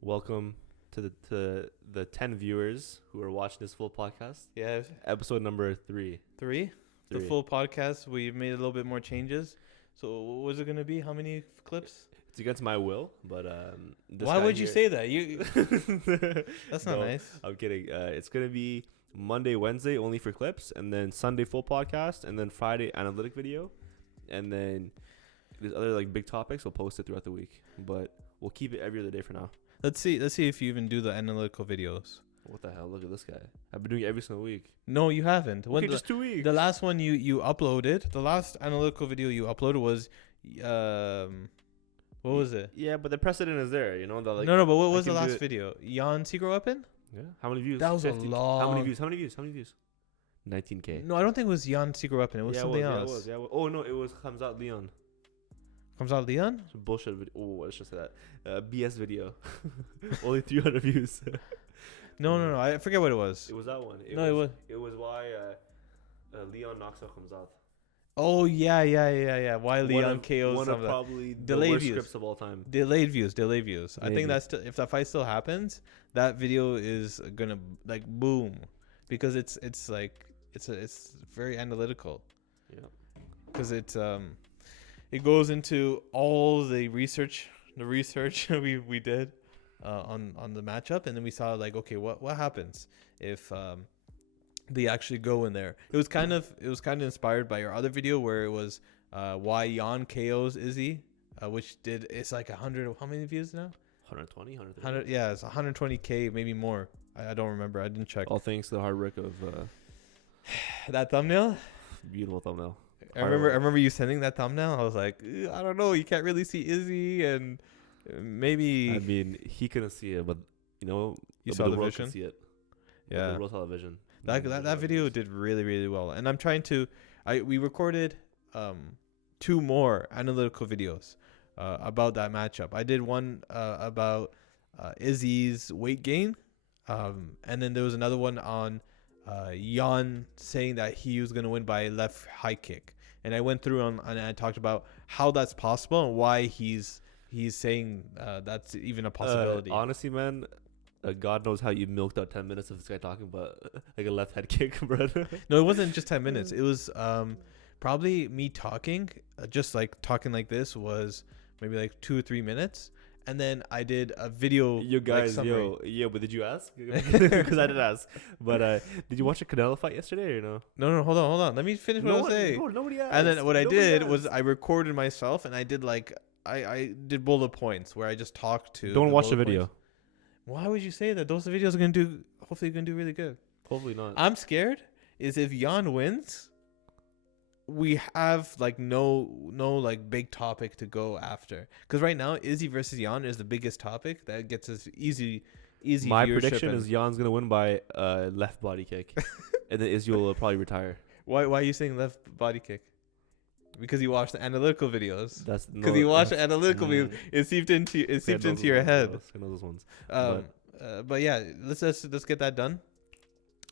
Welcome to the 10 viewers who are watching this full podcast. Yeah, Episode number 3. three. The full podcast. We've made a little bit more changes. So what was it gonna be? How many clips? It's against my will, but Why would you say that? You that's not nice. I'm kidding. It's gonna be Monday, Wednesday only for clips, and then Sunday full podcast, and then Friday analytic video, and then there's other like big topics. We'll post it throughout the week, but we'll keep it every other day for now. Let's see if you even do the analytical videos. What the hell? Look at this guy. I've been doing it every single week. No, you haven't. Okay, just 2 weeks. The last one you uploaded, the last analytical video you uploaded was what was it? Yeah, but the precedent is there, you know. That, like, no, but what was the last video? Jan secret weapon? Yeah. How many views? That was 50. a lot. How many views? 19K. No, I don't think it was Jan secret weapon. It was something else. Yeah, it was. Oh no, it was Hamzat Leon. Comes out Leon? Some bullshit video. Oh, let's just say that. BS video. Only 300 views. No. I forget what it was. It was that one. It was why Leon knocks out Hamzat. Oh yeah. Why Leon KOs one of probably the worst scripts of all time. Delayed views. Maybe. I think that's if that fight still happens, that video is gonna like boom, because it's very analytical. Yeah. Because it goes into all the research we did on the matchup, and then we saw like, okay, what happens if they actually go in there. It was kind of inspired by your other video where it was why Jan KOs Izzy, which it's like 100. How many views now? 120, 130. Yeah, it's 120K, maybe more. I don't remember. I didn't check. All thanks to the hard work of that thumbnail. Beautiful thumbnail. I remember you sending that thumbnail. I was like, I don't know. You can't really see Izzy, and maybe. I mean, he couldn't see it, but you know, you saw the world vision. could see it. Yeah, the world saw the vision. That video did really, really well, and I'm trying to. We recorded 2 more analytical videos about that matchup. I did one about Izzy's weight gain, and then there was another one on Jan saying that he was going to win by left high kick, and I went through and I talked about how that's possible and why he's saying that's even a possibility. Honestly, man. God knows how you milked out 10 minutes of this guy talking about like a left head kick, bro. No, it wasn't just 10 minutes. It was probably me talking, just like talking like this was maybe like 2 or 3 minutes. And then I did a video. You guys, but did you ask? Because I did ask. But did you watch a Canelo fight yesterday or no? No, hold on. Let me finish what I was saying. Nobody asked. And then what I did was I recorded myself and I did like, I did bullet points where I just talked to. Don't watch the video. Points. Why would you say that? Those videos are hopefully going to do really good. Hopefully not. I'm scared is if Jan wins, we have like no like big topic to go after. Because right now, Izzy versus Jan is the biggest topic that gets us easy. My prediction is Jan's going to win by left body kick. And then Izzy will probably retire. Why are you saying left body kick? Because you watched the analytical videos. Because you watched the analytical videos. It seeped into your head. I know those ones. But yeah, let's get that done.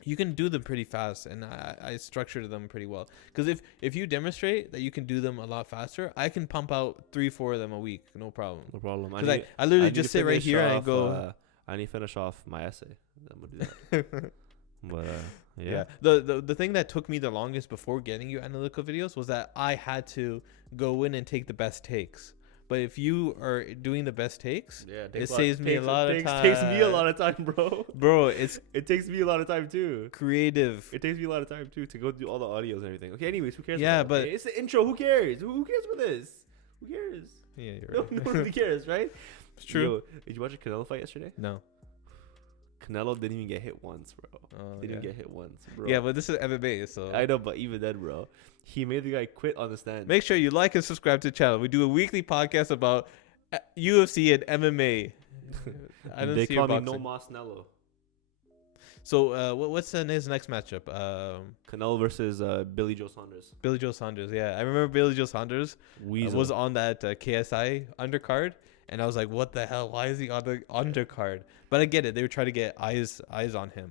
You can do them pretty fast, and I structured them pretty well. Because if you demonstrate that you can do them a lot faster, I can pump out 3-4 of them a week, no problem. No problem. Because I literally just sit right here and I go. I need to finish off my essay. I'm gonna do that. But yeah. The thing that took me the longest before getting you analytical videos was that I had to go in and take the best takes. But if you are doing the best takes, it saves me a lot of time. Takes me a lot of time, bro. It takes me a lot of time too. Creative. It takes me a lot of time too to go through all the audios and everything. Okay, anyways, who cares? Yeah, but it's the intro. Who cares? Who cares about this? Who cares? Yeah, you're right. No one really cares, right? It's true. Yo, did you watch a Canelo fight yesterday? No. Canelo didn't even get hit once, bro. Didn't get hit once, bro. Yeah, but this is MMA, so I know, but even then, bro, he made the guy quit on the stand. Make sure you like and subscribe to the channel. We do a weekly podcast about UFC and MMA. They call me No Mas Nello. So, what's his next matchup? Canelo versus Billy Joe Saunders. Billy Joe Saunders, yeah, I remember Billy Joe Saunders was on that KSI undercard. And I was like, what the hell? Why is he on the undercard? But I get it. They were trying to get eyes on him.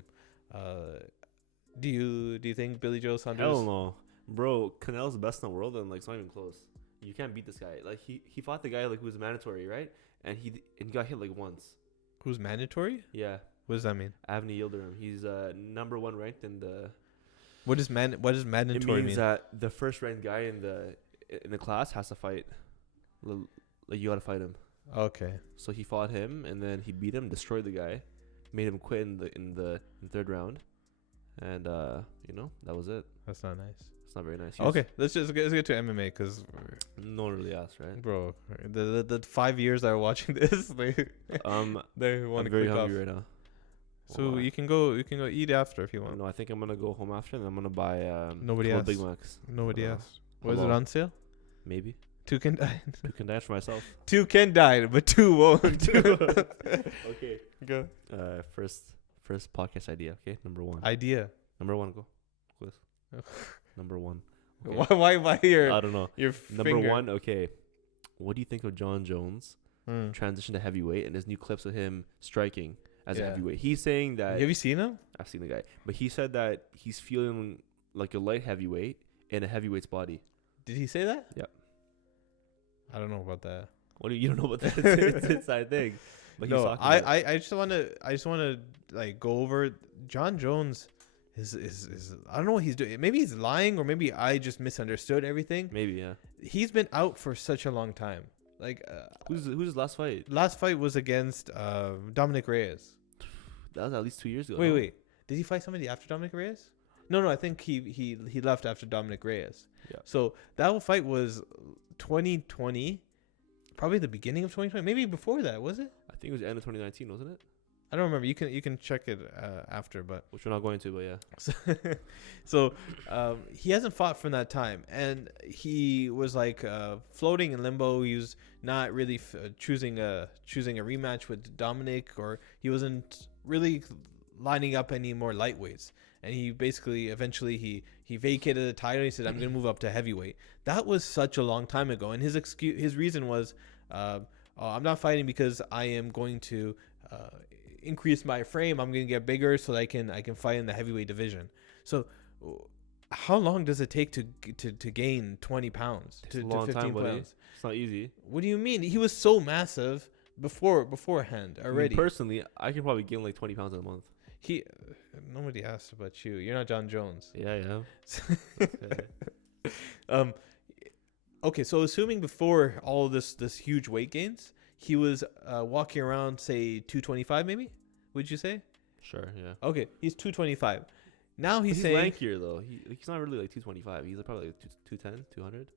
Do you think Billy Joe Saunders? Hell no. Bro, Canelo's the best in the world, and like it's not even close. You can't beat this guy. Like he fought the guy like who was mandatory, right? And he got hit like once. Who's mandatory? Yeah, What does that mean? Avni Yildirim. He's number 1 ranked in the. What does mandatory It means mean? that the first ranked guy in the class has to fight. Like you gotta fight him. Okay. So he fought him, and then he beat him, destroyed the guy, made him quit in the third round, and that was it. That's not nice. It's not very nice. Okay, let's get to MMA because, No one really asked, right? bro, the 5 years I was watching this, they want I'm to very click off. hungry right now. So Wow. you can go eat after if you want. No, I think I'm gonna go home after, and I'm gonna buy Nobody couple asked. Big Macs. Nobody Uh, asked. Was it hello. on sale? Maybe 2 can die. 2 can dance for myself. 2 can die, but 2 won't. Okay. Go. First podcast idea. Okay, number 1. Idea. Number 1, go. Quiz. Number 1. Okay. Why your I don't know. Number finger? 1. Okay. What do you think of John Jones transition to heavyweight and his new clips of him striking as a Yeah. heavyweight? He's saying that Have you seen him? I've seen the guy, but he said that he's feeling like a light heavyweight in a heavyweight's body. Did he say that? Yep. I don't know about that. What do you don't know about that? It's inside thing. But he's No, talking about it. I just want to like go over John Jones. Is I don't know what he's doing. Maybe he's lying, or maybe I just misunderstood everything. Maybe, yeah. He's been out for such a long time. Like Who's his last fight? last fight was against Dominic Reyes. That was at least 2 years ago. Wait. Did he fight somebody after Dominic Reyes? No. I think he left after Dominic Reyes. Yeah. So that fight was 2020, probably the beginning of 2020, maybe before that, was it? I think it was the end of 2019, wasn't it? I don't remember. You can check it after, but Which we're not going to, but yeah. so he hasn't fought from that time, and he was like floating in limbo. He was not really choosing a rematch with Dominic, or he wasn't really lining up any more lightweights. And he basically eventually he vacated the title. He said, "I'm going to move up to heavyweight." That was such a long time ago, and his reason was, "I'm not fighting because I am going to increase my frame. I'm going to get bigger so that I can fight in the heavyweight division." So how long does it take to gain 20 pounds It's to a long 15 time, buddy. pounds? It's not easy. What do you mean? He was so massive beforehand I mean, already. personally, I can probably gain like 20 pounds in a month. Nobody asked about you. You're not John Jones. Yeah. Okay, so assuming before all this huge weight gains, he was walking around, say 225 maybe, would you say? Sure, yeah. Okay, he's 225. Now he's He's saying lankier though. He's not really like 225. He's like probably like 210, 200.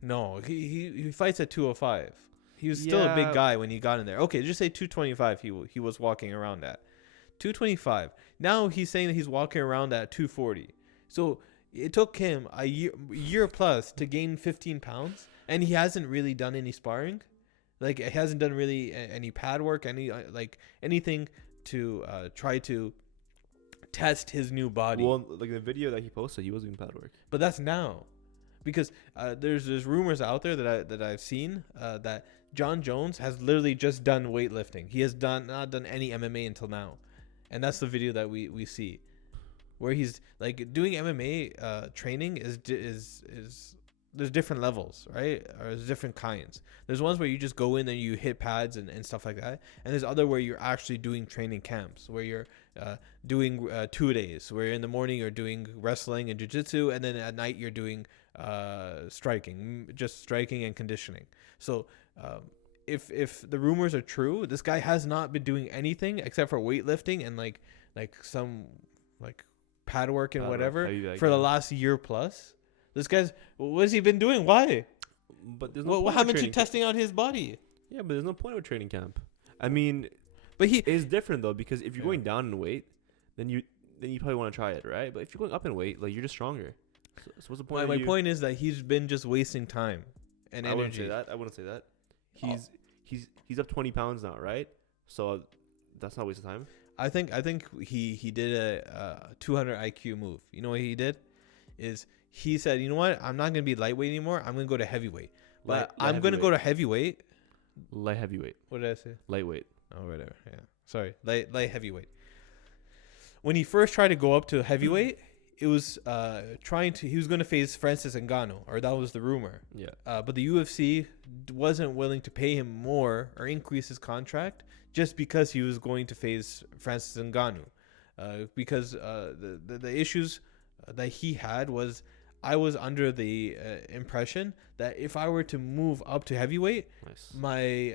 no, he fights at 205. He was still a big Yeah. guy when he got in there. Okay, just say 225 he was walking around at. 225. Now he's saying that he's walking around at 240. So it took him a year plus to gain 15 pounds, and he hasn't really done any sparring. Like, he hasn't done really any pad work, anything to try to test his new body. Well, like the video that he posted, he was doing pad work. But that's now, because there's rumors out there that I've seen that John Jones has literally just done weightlifting. He has not done any MMA until now, and that's the video that we see, where he's like doing MMA training is there's different levels, right? Or there's different kinds. There's ones where you just go in and you hit pads and stuff like that, and there's other where you're actually doing training camps, where you're doing 2 days, where in the morning you're doing wrestling and jiu-jitsu, and then at night you're doing striking and conditioning. So if the rumors are true, this guy has not been doing anything except for weightlifting and like some like pad work and whatever for the last year plus. This guy's, what has he been doing? Why? But there's no What point haven't of you testing out his body? Yeah, but there's no point of a training camp. I mean, But it's different though, because if you're Yeah. going down in weight, then you probably want to try it, right? But if you're going up in weight, like, you're just stronger. So what's the point? My point is that he's been just wasting time and I wouldn't say energy. that. I wouldn't say that. He's up 20 pounds now, right? So that's not a waste of time. I think he did a 200 IQ move. You know what he did? Is he said, you know what? I'm not going to be lightweight anymore. I'm going to go to heavyweight. But I'm going to go to heavyweight. Light heavyweight. What did I say? Lightweight. Oh, whatever. Yeah. Sorry. Light heavyweight. When he first tried to go up to heavyweight, it was he was going to face Francis Ngannou, or that was the rumor. Yeah. But the UFC wasn't willing to pay him more or increase his contract just because he was going to face Francis Ngannou. Because the issues that he had was, I was under the impression that if I were to move up to heavyweight, my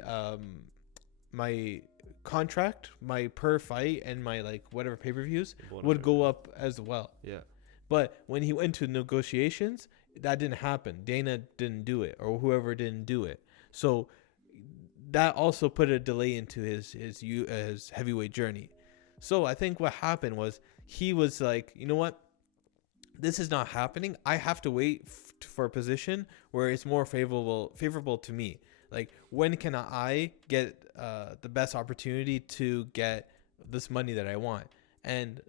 contract, my per fight, and my like whatever pay-per-views would go up as well. Yeah. But when he went to negotiations, that didn't happen. Dana didn't do it, or whoever didn't do it. So that also put a delay into his heavyweight journey. So I think what happened was he was like, you know what? This is not happening. I have to wait for a position where it's more favorable to me. Like, when can I get the best opportunity to get this money that I want? And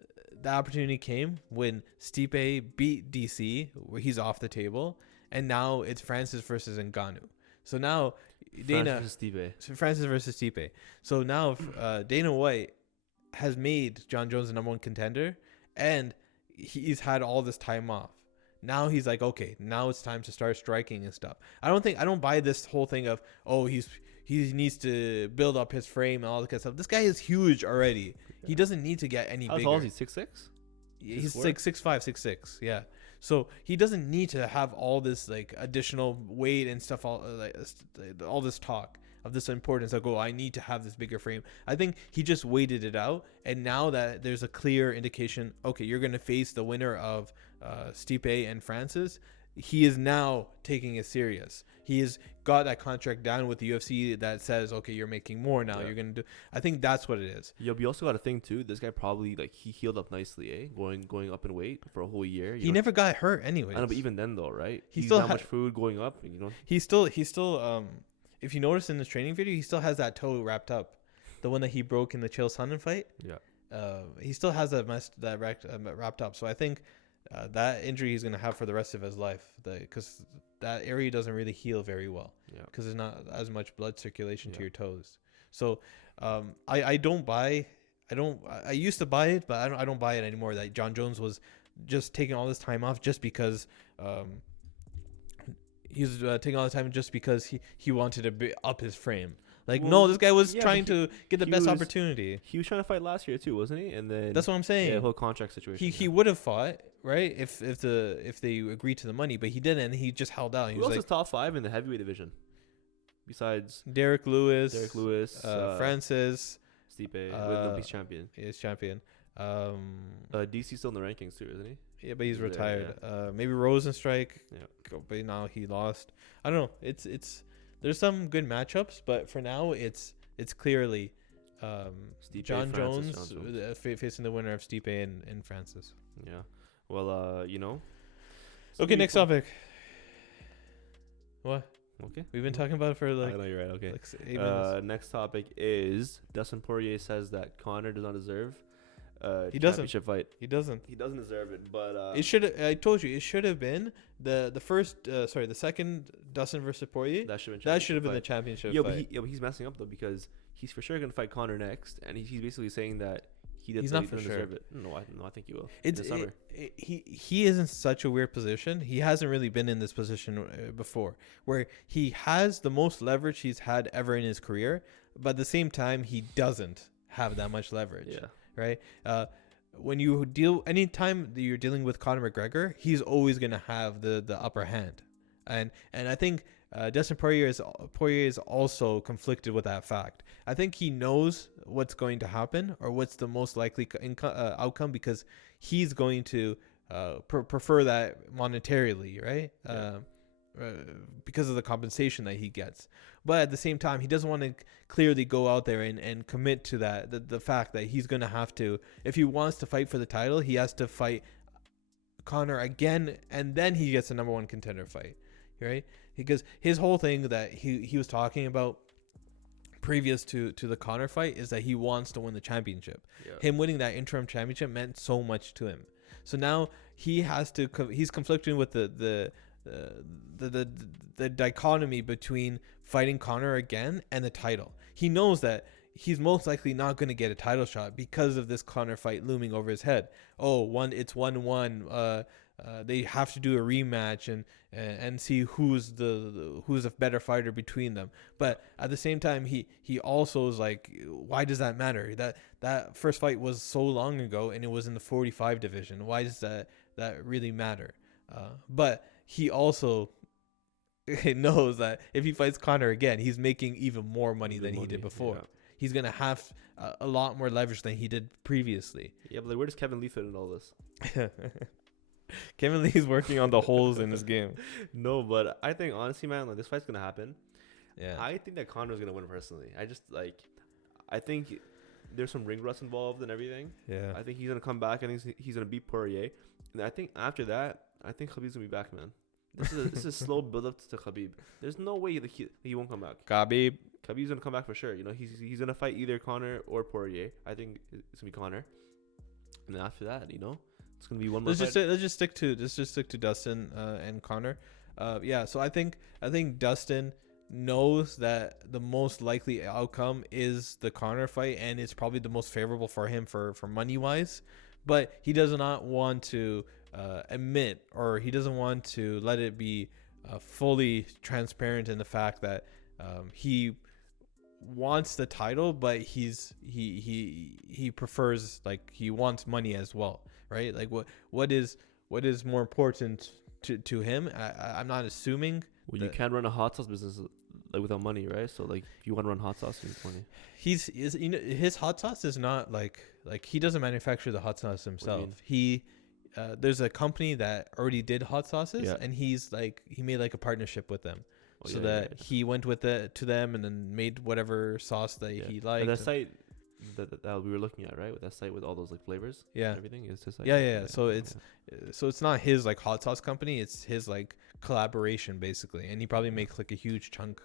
the opportunity came when Stipe beat DC, where he's off the table, and now it's Francis versus Ngannou. So now Francis versus Stipe. So now Dana White has made John Jones the number one contender, and he's had all this time off. Now he's like, okay, now it's time to start striking and stuff. I don't buy this whole thing of, oh, he needs to build up his frame and all that kind of stuff. This guy is huge already. Yeah. He doesn't need to get any bigger. How tall is he? 6'6"? He's 6'5", 6'6". Yeah. So he doesn't need to have all this like additional weight and stuff, all this talk of this importance of, oh, I need to have this bigger frame. I think he just waited it out, and now that there's a clear indication, okay, you're going to face the winner of Stipe and Francis, he is now taking it serious. He has got that contract down with the UFC that says, okay, you're making more now. Yeah. You're going to do. I think that's what it is. Yeah, but you also got to think too. This guy probably he healed up nicely, going up in weight for a whole year. He never got hurt anyways. I know, but even then though, right? He still not much food going up. He's still. If you notice in this training video, he still has that toe wrapped up, the one that he broke in the Chael Sonnen fight. Yeah. He still has that wrapped up. So I think that injury he's going to have for the rest of his life, because that area doesn't really heal very well. Yeah. Because there's not as much blood circulation to your toes. So I don't buy. I used to buy it, but I don't buy it anymore. That John Jones was just taking all this time off just because. He's taking all the time just because he wanted to up his frame. Like, no, this guy was trying to get the best opportunity. He was trying to fight last year too, wasn't he? And then that's what I'm saying. Yeah, whole contract situation. He would have fought, right, if they agreed to the money, but he didn't. And he just held out. Who else is top 5 in the heavyweight division? Besides Derek Lewis, Francis, Francis, Stipe, he's champion. He is champion. DC's still in the rankings too, isn't he? Yeah, but he's retired. Yeah. Maybe Rosenstrike. Yeah. But now he lost. I don't know. It's there's some good matchups, but for now it's clearly Stipe, John Jones facing the winner of Stipe and Francis. Yeah. Well, Okay, next topic. What? Okay. We've been talking about it for like. I know you're right. Okay. Like 8 minutes. Next topic is Dustin Poirier says that Conor does not deserve. He doesn't. Championship fight. He doesn't. He doesn't deserve it, but it should. I told you it should have been the second Dustin versus Poirier. That should have been the championship fight. But he's messing up though, because he's for sure gonna fight Conor next, and he's basically saying that he's not for sure. Deserve it. No, I think he will. He is in such a weird position. He hasn't really been in this position before, where he has the most leverage he's had ever in his career, but at the same time he doesn't have that much leverage. Yeah. Right. Anytime that you're dealing with Conor McGregor, he's always gonna have the upper hand, and I think Dustin Poirier is also conflicted with that fact. I think he knows what's going to happen, or what's the most likely outcome, because he's going to prefer that monetarily, right? Yeah. Because of the compensation that he gets. But at the same time, he doesn't want to clearly go out there and commit to that. The fact that he's going to have to, if he wants to fight for the title, he has to fight Conor again, and then he gets the number one contender fight, right? Because his whole thing that he was talking about previous to the Conor fight is that he wants to win the championship. Yeah. Him winning that interim championship meant so much to him. So now he's conflicting with the dichotomy between fighting Conor again and the title. He knows that he's most likely not going to get a title shot because of this Conor fight looming over his head. It's 1-1. they have to do a rematch and see who's the better fighter between them. But at the same time, he also is like, why does that matter? That first fight was so long ago, and it was in the 45 division. Why does that really matter? But he also knows that if he fights Conor again, he's making even more money than he did before. Yeah. He's gonna have a lot more leverage than he did previously. Yeah, but like, where does Kevin Lee fit in all this? Kevin Lee's working on the holes in his game. No, but I think honestly, man, like, this fight's gonna happen. Yeah. I think that Conor's gonna win personally. I think there's some ring rust involved and everything. Yeah. I think he's gonna come back. I think he's gonna beat Poirier, and I think after that, I think Khabib's gonna be back, man. This is a slow build up to Khabib. There's no way that he won't come back. Khabib's gonna come back for sure. You know, he's gonna fight either Conor or Poirier. I think it's gonna be Conor, and then after that, you know, it's gonna be one more. Let's just stick to Dustin and Conor. Yeah. So I think Dustin knows that the most likely outcome is the Conor fight, and it's probably the most favorable for him for money wise. But he does not want to admit, or he doesn't want to let it be fully transparent in the fact that he wants the title, but he prefers, like, he wants money as well, right? Like what is more important to him? I'm not assuming. Well, you can't run a hot sauce business like without money, right? So like, if you want to run hot sauce, you need money. You know, his hot sauce is not like he doesn't manufacture the hot sauce himself. He there's a company that already did hot sauces, and he made like a partnership with them, he went with it to them and then made whatever sauce that he liked. And that site that we were looking at, right? With that site with all those like flavors, everything is just like So it's not his like hot sauce company; it's his like collaboration basically, and he probably makes like a huge chunk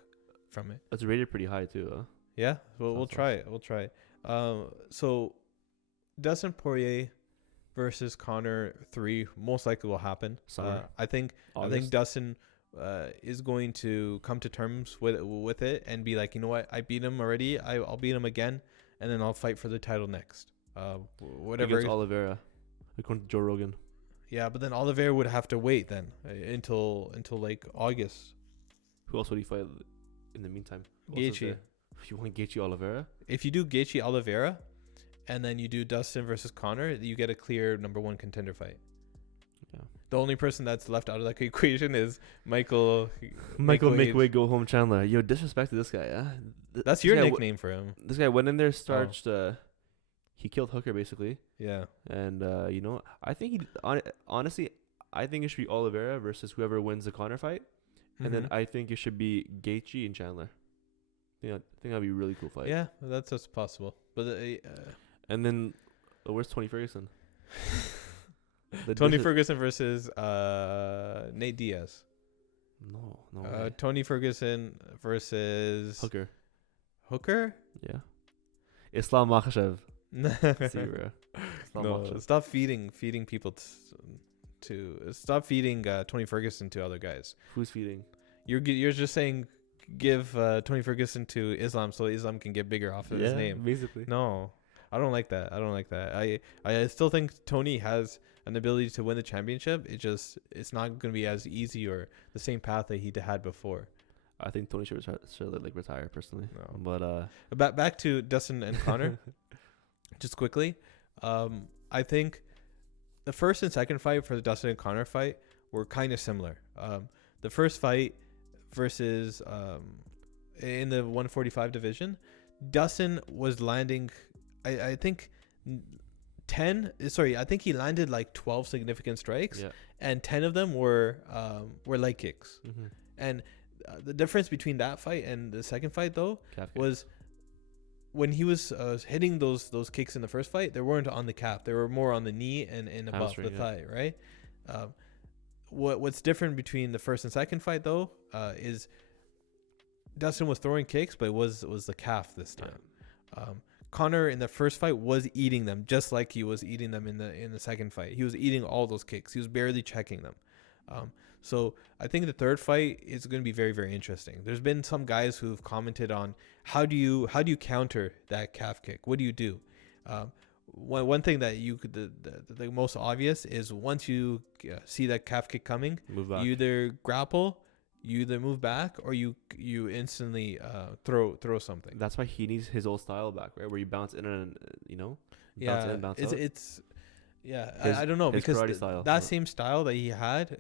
from it. It's rated pretty high too. Huh? Yeah, well, we'll try it. So Dustin Poirier versus Conor 3 most likely will happen. I think Dustin is going to come to terms with it and be like, you know what, I beat him already. I'll beat him again, and then I'll fight for the title next. Whatever. Against Oliveira, according to Joe Rogan. Yeah, but then Oliveira would have to wait then until like August. Who else would he fight in the meantime? Gaethje. You want Gaethje Oliveira? If you do Gaethje Oliveira, and then you do Dustin versus Conor, you get a clear number 1 contender fight. Yeah. The only person that's left out of that equation is Michael Make way go home Chandler. Yo, disrespect to this guy. That's your nickname for him. This guy went in there, starched. He killed Hooker basically. Yeah. And you know, I think honestly, I think it should be Oliveira versus whoever wins the Conor fight, and then I think it should be Gaethje and Chandler. I think that'd be a really cool fight. Yeah, that's possible. But and then where's Tony Ferguson? Tony Ferguson versus Nate Diaz. No. Tony Ferguson versus Hooker? Yeah. Islam Makhachev. See, bro. No, stop feeding people stop feeding Tony Ferguson to other guys. Who's feeding? You're just saying give Tony Ferguson to Islam so Islam can get bigger off of his name. Basically. No, I don't like that. I still think Tony has an ability to win the championship. It's not going to be as easy or the same path that he had before. I think Tony should retire personally. No. But back to Dustin and Conor, just quickly. I think the first and second fight for the Dustin and Conor fight were kind of similar. The first fight versus in the 145 division, Dustin was landing, I think 10. Sorry, I think he landed like 12 significant strikes, and 10 of them were leg kicks. And the difference between that fight and the second fight, though, was when he was hitting those kicks in the first fight, they weren't on the calf; they were more on the knee and above the thigh, right? What's different between the first and second fight, though, is Dustin was throwing kicks, but it was the calf this time. Conor in the first fight was eating them, just like he was eating them in the second fight. He was eating all those kicks. He was barely checking them. So I think the third fight is going to be very, very interesting. There's been some guys who've commented on how do you counter that calf kick? What do you do? one thing that you could the most obvious is once you see that calf kick coming, Move back. you either grapple, you either move back, or you instantly throw something. That's why he needs his old style back, right? Where you bounce in and bounce Yeah, in, bounce out. it's yeah. His- I don't know his because karate style. that same style that he had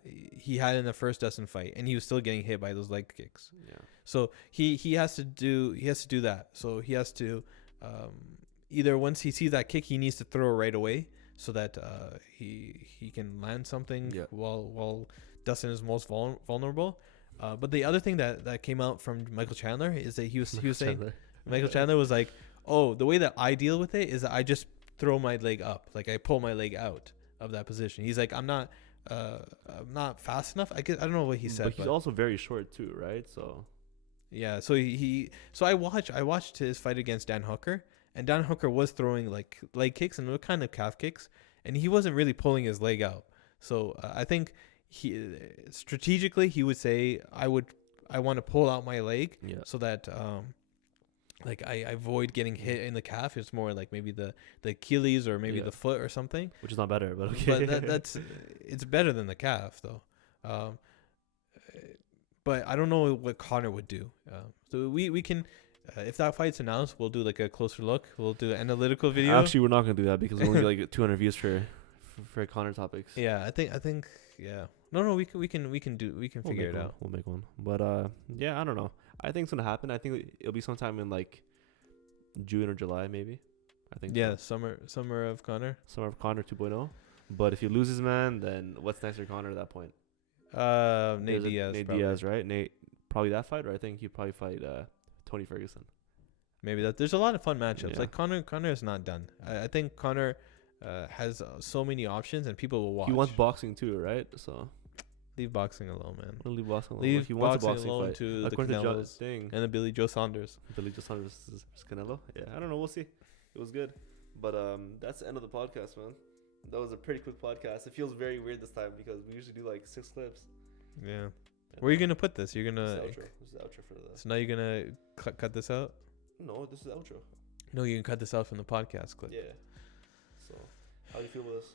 in the first Dustin fight, and he was still getting hit by those leg kicks. Yeah. So he has to do that. So he has to either once he sees that kick, he needs to throw right away so that he can land something while Dustin is most vulnerable. But the other thing that came out from Michael Chandler is that he was saying Michael Chandler was like, oh, the way that I deal with it is that I just throw my leg up, like I pull my leg out of that position. He's like, I'm not fast enough. I don't know what he said, but he's also very short too, right? So yeah. So so I watched his fight against Dan Hooker, and Dan Hooker was throwing like leg kicks and what kind of calf kicks, and he wasn't really pulling his leg out. So I think he strategically he would say I want to pull out my leg so that like I avoid getting hit in the calf. It's more like maybe the Achilles or maybe the foot or something. Which is not better, but okay. But it's better than the calf though. But I don't know what Connor would do. So we can, if that fight's announced, we'll do like a closer look. We'll do an analytical video. Actually, we're not gonna do that because we only get like 200 views for Connor topics. Yeah, I think yeah. No, we can figure it out. We'll make one. But yeah, I don't know. I think it's gonna happen. I think it'll be sometime in like June or July, maybe. I think. Yeah, summer of Connor. Summer of Connor 2.0. But if he loses, man, then what's next for Connor at that point? Nate Diaz. Nate Diaz, right? Nate, probably that fight, or I think he'd probably fight Tony Ferguson. Maybe that. There's a lot of fun matchups. Yeah. Like Connor is not done. I think Connor has so many options, and people will watch. He wants boxing too, right? So leave boxing alone, man. We'll leave boxing alone. Leave If he wants a boxing boxing alone fight. to the According to Canelos thing, and the Billy Joe Saunders. Billy Joe Saunders versus Canelo. Yeah, I don't know. We'll see. It was good, but that's the end of the podcast, man. That was a pretty quick podcast. It feels very weird this time because we usually do like 6 clips. Yeah. Where are you gonna put this? You're gonna. This is the outro for the. So now you're gonna cut this out? No, this is the outro. No, you can cut this out from the podcast clip. Yeah. So, how do you feel with this?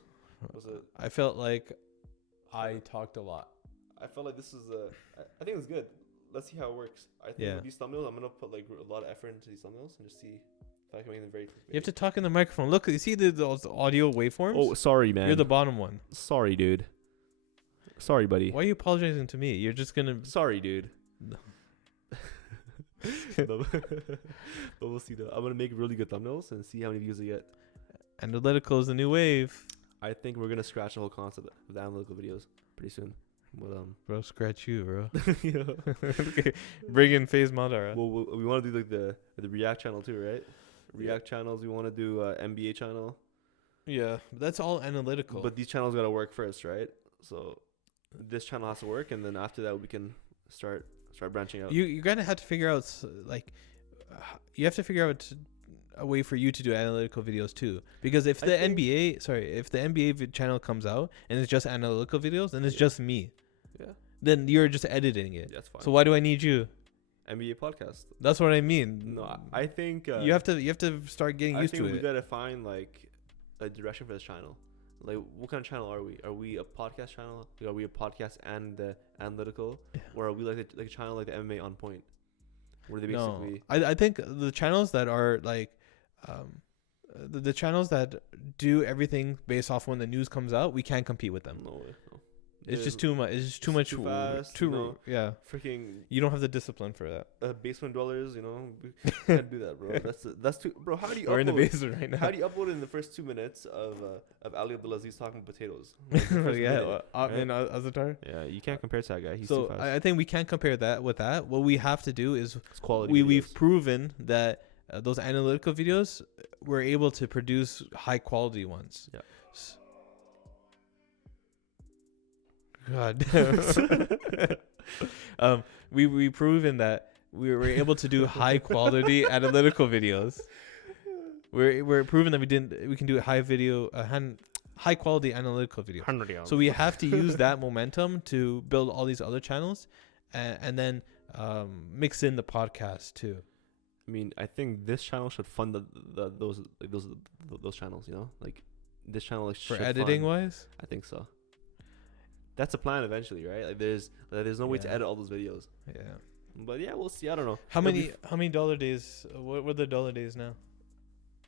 Was it? I felt like I talked a lot. I felt like this is I think it's good. Let's see how it works. I think with these thumbnails, I'm gonna put like a lot of effort into these thumbnails and just see if I can make them very quick. You have to talk in the microphone. Look, you see those audio waveforms? Oh, sorry, man. You're the bottom one. Sorry, dude. Sorry, buddy. Why are you apologizing to me? You're just gonna. Sorry, dude. But we'll see though. I'm gonna make really good thumbnails and see how many views we get. Analytical is the new wave. I think we're gonna scratch the whole concept of the analytical videos pretty soon. But bro, scratch you, bro. Yeah. Okay. Bring in FaZe Madara. Well, we want to do like the React channel too, right? React channels. We want to do NBA channel. Yeah, but that's all analytical. But these channels gotta work first, right? So this channel has to work, and then after that we can start branching out. You're gonna have to figure out you have to figure out a way for you to do analytical videos too. Because if the NBA channel comes out and it's just analytical videos, then it's just me. Yeah. Then you're just editing it. That's fine. So why do I need you? NBA podcast. That's what I mean. No, I think you have to start getting used to it. I think we gotta find like a direction for this channel. Like, what kind of channel are we? Are we a podcast channel? Are we a podcast and analytical, or are we like a channel like the MMA On Point, where they basically? No, I think the channels that are like, the channels that do everything based off when the news comes out, we can't compete with them. No way. No. It's just too much. It's just too much. Too fast. Yeah. Freaking. You don't have the discipline for that. Basement dwellers, we can't do that, bro. That's too, bro. How do you? We're in the basement right now. How do you upload it in the first 2 minutes of Ali Abdulaziz talking potatoes? Yeah, Azatar. Yeah, you can't compare to that guy. He's so too fast. I think we can't compare that with that. What we have to do is it's quality. We've proven that those analytical videos, we're able to produce high quality ones. Yeah. God damn. We proven that we were able to do high quality analytical videos. We're proven that we can do high quality analytical videos. So we have to use that momentum to build all these other channels, and then mix in the podcast too. I mean, I think this channel should fund those those channels. You know, like this channel like For should editing fund. wise. I think so. That's a plan eventually, right? Like there's no way to Yeah. edit all those videos. Yeah. But yeah, we'll see. I don't know. How It'll be many dollar days? What were the dollar days now?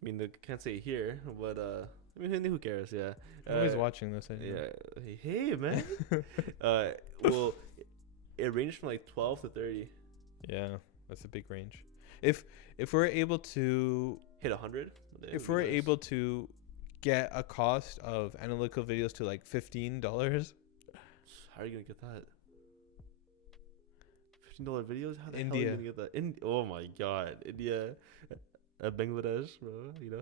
I mean, can't say it here, but I mean, who cares? Yeah. Nobody's watching this. Yeah. Hey, man. Well, it ranged from like 12 to 30. Yeah, that's a big range. If we're able to Hit 100. if we're able to get a cost of analytical videos to like $15, How are you gonna get that? $15 videos? How the hell are India. you gonna get that? Oh my god, India, Bangladesh, bro. You know?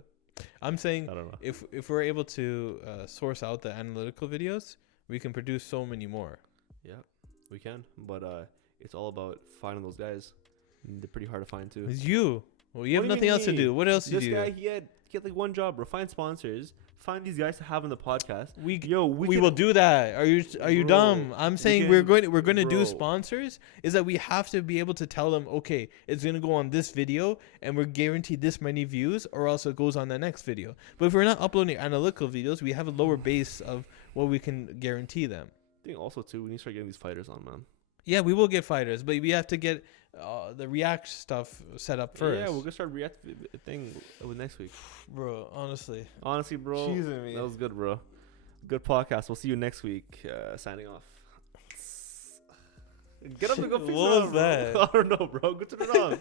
I'm saying I don't know. if we're able to source out the analytical videos, we can produce so many more. Yeah, we can, but it's all about finding those guys. They're pretty hard to find too. It's you. Well, you What have do you nothing else to mean? do. What else do you This do? guy, he had like one job, bro. Find sponsors. Find these guys to have on the podcast. We We will do that. Are you Bro, dumb? I'm saying can- we're going to do bro. sponsors. Is that we have to be able to tell them, okay, it's going to go on this video and we're guaranteed this many views, or else it goes on the next video. But if we're not uploading analytical videos, we have a lower base of what we can guarantee them. I think also too, we need to start getting these fighters on, man. Yeah, we will get fighters, but we have to get the React stuff set up first. Yeah, we're gonna start React thing with next week. Bro, honestly. Honestly, bro, Cheesing me. that was good, bro. Good podcast. We'll see you next week. Signing off. Get up and go fix What it was up, bro. that? I don't know, bro. Go turn it off.